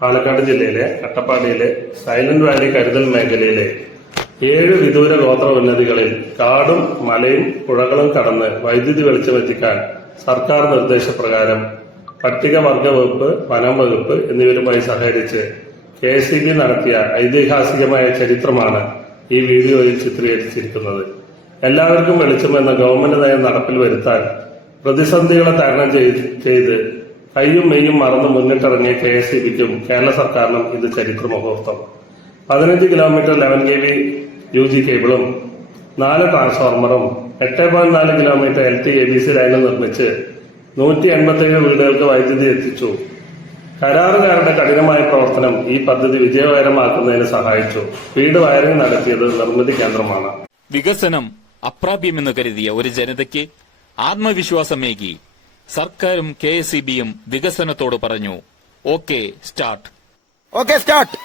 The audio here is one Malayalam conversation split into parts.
പാലക്കാട് ജില്ലയിലെ അട്ടപ്പാടിയിലെ സൈലന്റ് വാലി കരുതൽ മേഖലയിലെ 7 വിദൂര ഗോത്ര ഉന്നതികളിൽ കാടും മലയും പുഴകളും കടന്ന് വൈദ്യുതി വെളിച്ചമെത്തിക്കാൻ സർക്കാർ നിർദ്ദേശപ്രകാരം പട്ടികവർഗ വകുപ്പ്, വനം വകുപ്പ് എന്നിവരുമായി സഹകരിച്ച് KSEB നടത്തിയ ഐതിഹാസികമായ ചരിത്രമാണ് ഈ വീഡിയോയിൽ ചിത്രീകരിച്ചിരിക്കുന്നത്. എല്ലാവർക്കും വെളിച്ചമെന്ന ഗവൺമെന്റ് നയം നടപ്പിൽ വരുത്താൻ പ്രതിസന്ധികളെ തരണം ചെയ്ത് കയ്യും മെയ്യും മറന്ന് മുന്നിട്ടിറങ്ങിയ KSEBക്കും കേരള സർക്കാരിനും ഇത് ചരിത്ര മുഹൂർത്തം. 15 kilometre 11 kV UG കേബിളും 4 ട്രാൻസ്ഫോർമറും 8.4 kilometre LT ABC ലൈനും നിർമ്മിച്ച് 187 വീടുകൾക്ക് വൈദ്യുതി എത്തിച്ചു. കരാറുകാരുടെ കഠിനമായ പ്രവർത്തനം ഈ പദ്ധതി വിജയകരമാക്കുന്നതിന് സഹായിച്ചു. ഫീൽഡ് വയറിംഗ് നടത്തിയത് നിർമ്മിതി കേന്ദ്രമാണ്. വികസനം അപ്രാപ്യമെന്ന് കരുതിയ ഒരു ജനതയ്ക്ക് ആത്മവിശ്വാസമേകി സർക്കാരും KSEBയും വികസനത്തോട് പറഞ്ഞു, okay start. Okay start.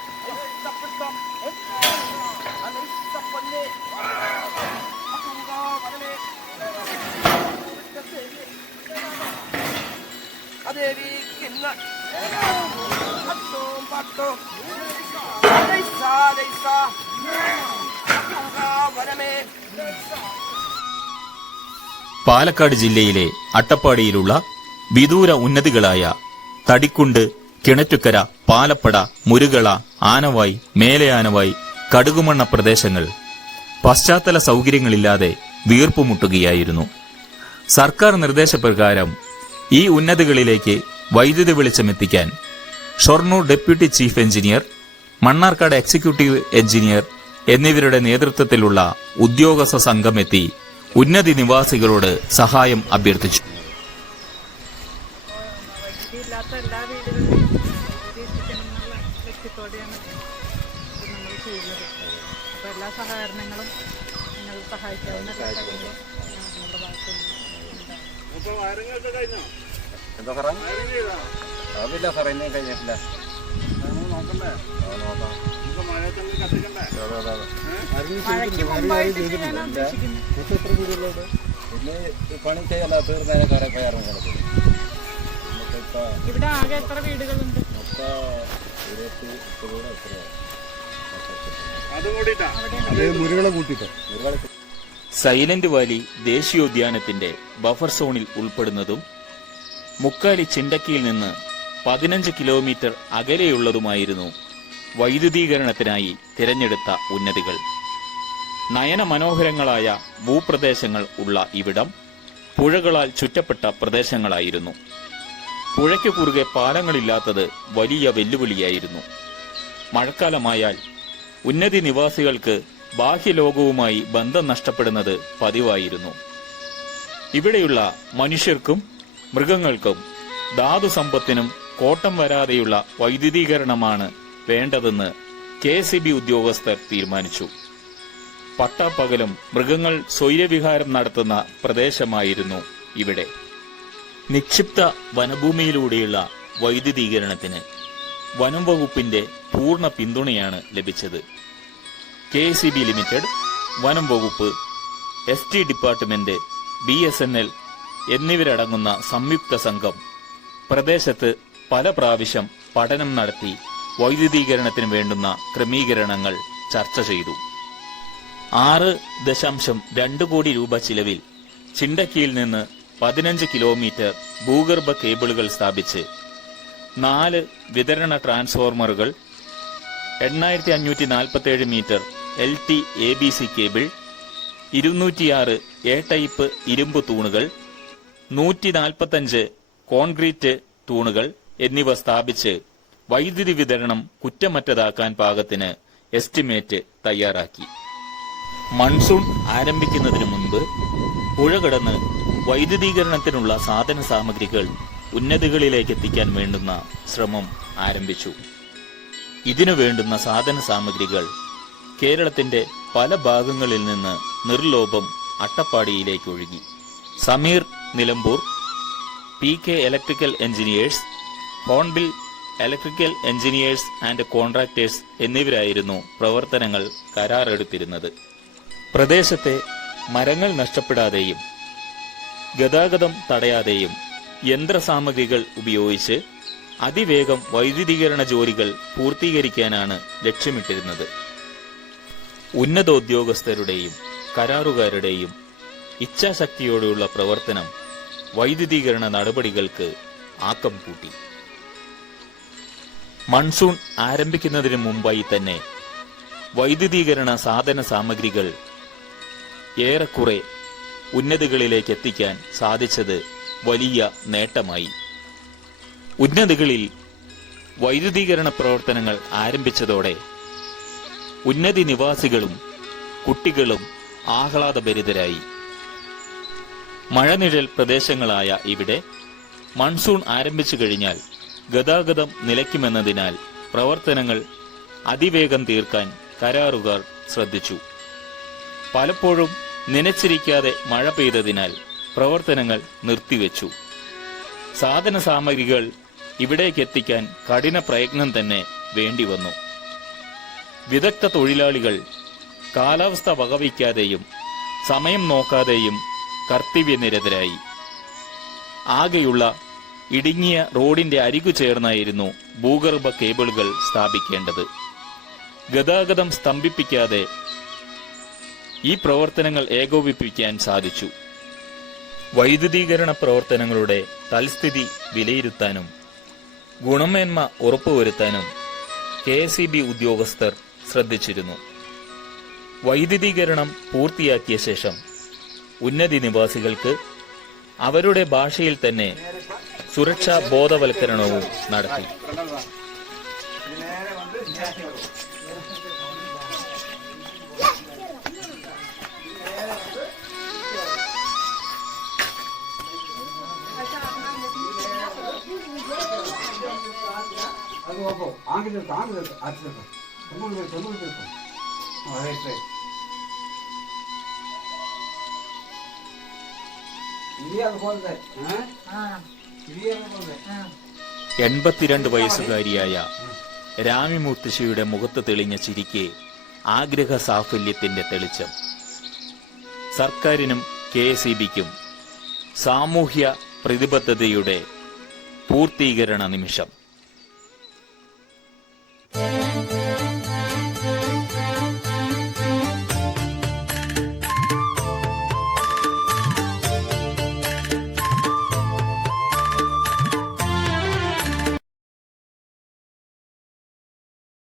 Palakkad ജില്ലയിലെ അട്ടപ്പാടിയിലുള്ള വിദൂര ഉന്നതികളായ തടിക്കുണ്ട്, കിണറ്റുക്കര, പാലപ്പട, മുരുകള, ആനവായി, മേലെ ആനവായി, കടുകുമണ്ണ പ്രദേശങ്ങൾ പശ്ചാത്തല സൗകര്യങ്ങളില്ലാതെ വീർപ്പുമുട്ടുകയായിരുന്നു. സർക്കാർ നിർദ്ദേശപ്രകാരം ഈ ഉന്നതികളിലേക്ക് വൈദ്യുതി വെളിച്ചമെത്തിക്കാൻ Shoranur deputy chief engineer, Mannarkkad executive engineer എന്നിവരുടെ നേതൃത്വത്തിലുള്ള ഉദ്യോഗസ്ഥ സംഘമെത്തി ഉന്നതി നിവാസികളോട് സഹായം അഭ്യർത്ഥിച്ചു. എല്ലാ സഹകരണങ്ങളും നിങ്ങൾ സഹായിക്കാവുന്ന കഴിഞ്ഞിട്ടില്ല. പണി ചെയ്യാൻ തീർന്നതിനെ കുറെ കയറും കിടക്കും. ഇവിടെ ആകെ എത്ര വീടുകളുണ്ട്? സൈലന്റ് വാലി ദേശീയോദ്യാനത്തിന്റെ ബഫർ സോണിൽ ഉൾപ്പെടുന്നതും മുക്കാലി ചിണ്ടക്കിയിൽ നിന്ന് 15 കിലോമീറ്റർ അകലെയുള്ളതുമായിരുന്നു വൈദ്യുതീകരണത്തിനായി തിരഞ്ഞെടുത്ത ഉന്നതികൾ. നയനമനോഹരങ്ങളായ ഭൂപ്രദേശങ്ങൾ ഉള്ള ഇവിടം പുഴകളാൽ ചുറ്റപ്പെട്ട പ്രദേശങ്ങളായിരുന്നു. പുഴയ്ക്ക് കുറുകെ പാലങ്ങളില്ലാത്തത് വലിയ വെല്ലുവിളിയായിരുന്നു. മഴക്കാലമായാൽ ഉന്നതി നിവാസികൾക്ക് ബാഹ്യലോകവുമായി ബന്ധം നഷ്ടപ്പെടുന്നത് പതിവായിരുന്നു. ഇവിടെയുള്ള മനുഷ്യർക്കും മൃഗങ്ങൾക്കും ധാതുസമ്പത്തിനും കോട്ടം വരാതെയുള്ള വൈദ്യുതീകരണമാണ് വേണ്ടതെന്ന് KSEB ഉദ്യോഗസ്ഥർ തീരുമാനിച്ചു. പട്ടാപ്പകലും മൃഗങ്ങൾ സ്വൈരവിഹാരം നടത്തുന്ന പ്രദേശമായിരുന്നു ഇവിടെ. നിക്ഷിപ്ത വനഭൂമിയിലൂടെയുള്ള വൈദ്യുതീകരണത്തിന് വനം വകുപ്പിന്റെ പൂർണ്ണ പിന്തുണയാണ് ലഭിച്ചത്. KSEB ലിമിറ്റഡ്, വനം വകുപ്പ്, ST ഡിപ്പാർട്ട്മെന്റ്, BSNL എന്നിവരടങ്ങുന്ന സംയുക്ത സംഘം പ്രദേശത്ത് പല പ്രാവശ്യം പഠനം നടത്തി വൈദ്യുതീകരണത്തിന് വേണ്ടുന്ന ക്രമീകരണങ്ങൾ ചർച്ച ചെയ്തു. 6.2 കോടി രൂപ ചിലവിൽ ചിണ്ടക്കിയിൽ നിന്ന് 15 കിലോമീറ്റർ ഭൂഗർഭ കേബിളുകൾ സ്ഥാപിച്ച് 4 വിതരണ ട്രാൻസ്ഫോർമറുകൾ, 8547 metre LT ABC cable, 206 A type ഇരുമ്പ് തൂണുകൾ, 145 കോൺക്രീറ്റ് തൂണുകൾ എന്നിവ സ്ഥാപിച്ച് വൈദ്യുതി വിതരണം കുറ്റമറ്റതാക്കാൻ പാകത്തിന് എസ്റ്റിമേറ്റ് തയ്യാറാക്കി. മൺസൂൺ ആരംഭിക്കുന്നതിന് മുൻപ് പുഴ കടന്ന് വൈദ്യുതീകരണത്തിനുള്ള സാധന സാമഗ്രികൾ ഉന്നതികളിലേക്ക് എത്തിക്കാൻ വേണ്ടുന്ന ശ്രമം ആരംഭിച്ചു. ഇതിനു വേണ്ടുന്ന സാധന സാമഗ്രികൾ കേരളത്തിന്റെ പല ഭാഗങ്ങളിൽ നിന്ന് നിർലോഭം അട്ടപ്പാടിയിലേക്ക് ഒഴുകി. Sameer Nilambur, PK electrical engineers, hornbill electrical engineers and contractors എന്നിവരായിരുന്നു പ്രവർത്തനങ്ങൾ കരാറെടുത്തിരുന്നത്. പ്രദേശത്തെ മരങ്ങൾ നഷ്ടപ്പെടാതെയും ഗതാഗതം തടയാതെയും യന്ത്രസാമഗ്രികൾ ഉപയോഗിച്ച് അതിവേഗം വൈദ്യുതീകരണ ജോലികൾ പൂർത്തീകരിക്കാനാണ് ലക്ഷ്യമിട്ടിരുന്നത്. ഉന്നതോദ്യോഗസ്ഥരുടെയും കരാറുകാരുടെയും ഇച്ഛാശക്തിയോടെയുള്ള പ്രവർത്തനം വൈദ്യുതീകരണ നടപടികൾക്ക് ആക്കം കൂട്ടി. മൺസൂൺ ആരംഭിക്കുന്നതിന് മുമ്പായി തന്നെ വൈദ്യുതീകരണ സാധന സാമഗ്രികൾ ഏറെക്കുറെ ഉന്നതികളിലേക്ക് എത്തിക്കാൻ സാധിച്ചത് വലിയ നേട്ടമായി. ഉന്നതികളിൽ വൈദ്യുതീകരണ പ്രവർത്തനങ്ങൾ ആരംഭിച്ചതോടെ ഉന്നതി നിവാസികളും കുട്ടികളും ആഹ്ലാദഭരിതരായി. മഴനിഴൽ പ്രദേശങ്ങളായ ഇവിടെ മൺസൂൺ ആരംഭിച്ചു കഴിഞ്ഞാൽ ഗതാഗതം നിലയ്ക്കുമെന്നതിനാൽ പ്രവർത്തനങ്ങൾ അതിവേഗം തീർക്കാൻ കരാറുകാർ ശ്രദ്ധിച്ചു. പലപ്പോഴും നനച്ചിരിക്കാതെ മഴ പെയ്തതിനാൽ പ്രവർത്തനങ്ങൾ നിർത്തിവെച്ചു. സാധന സാമഗ്രികൾ ഇവിടേക്കെത്തിക്കാൻ കഠിന പ്രയത്നം തന്നെ വേണ്ടിവന്നു. വിദഗ്ധ തൊഴിലാളികൾ കാലാവസ്ഥ വകവയ്ക്കാതെയും സമയം നോക്കാതെയും കർത്തവ്യനിരതരായി. ആകെയുള്ള ഇടുങ്ങിയ റോഡിന്റെ അരികു ചേർന്നായിരുന്നു ഭൂഗർഭ കേബിളുകൾ സ്ഥാപിക്കേണ്ടത്. ഗതാഗതം സ്തംഭിപ്പിക്കാതെ ഈ പ്രവർത്തനങ്ങൾ ഏകോപിപ്പിക്കാൻ സാധിച്ചു. വൈദ്യുതീകരണ പ്രവർത്തനങ്ങളുടെ തൽസ്ഥിതി വിലയിരുത്താനും ഗുണമേന്മ ഉറപ്പുവരുത്താനും KSEB ഉദ്യോഗസ്ഥർ ശ്രദ്ധിച്ചിരുന്നു. വൈദ്യുതീകരണം പൂർത്തിയാക്കിയ ശേഷം ഉന്നതി നിവാസികൾക്ക് അവരുടെ ഭാഷയിൽ തന്നെ സുരക്ഷാ ബോധവൽക്കരണവും നടത്തി. വയസ്സുകാരിയായ രാമി മുത്തശ്ശിയുടെ മുഖത്ത് തെളിഞ്ഞ ചിരിക്ക് ആഗ്രഹ സാഫല്യത്തിന്റെ തെളിച്ചം. സർക്കാരിനും KSEBക്കും സാമൂഹ്യ പ്രതിബദ്ധതയുടെ പൂർത്തീകരണ നിമിഷം.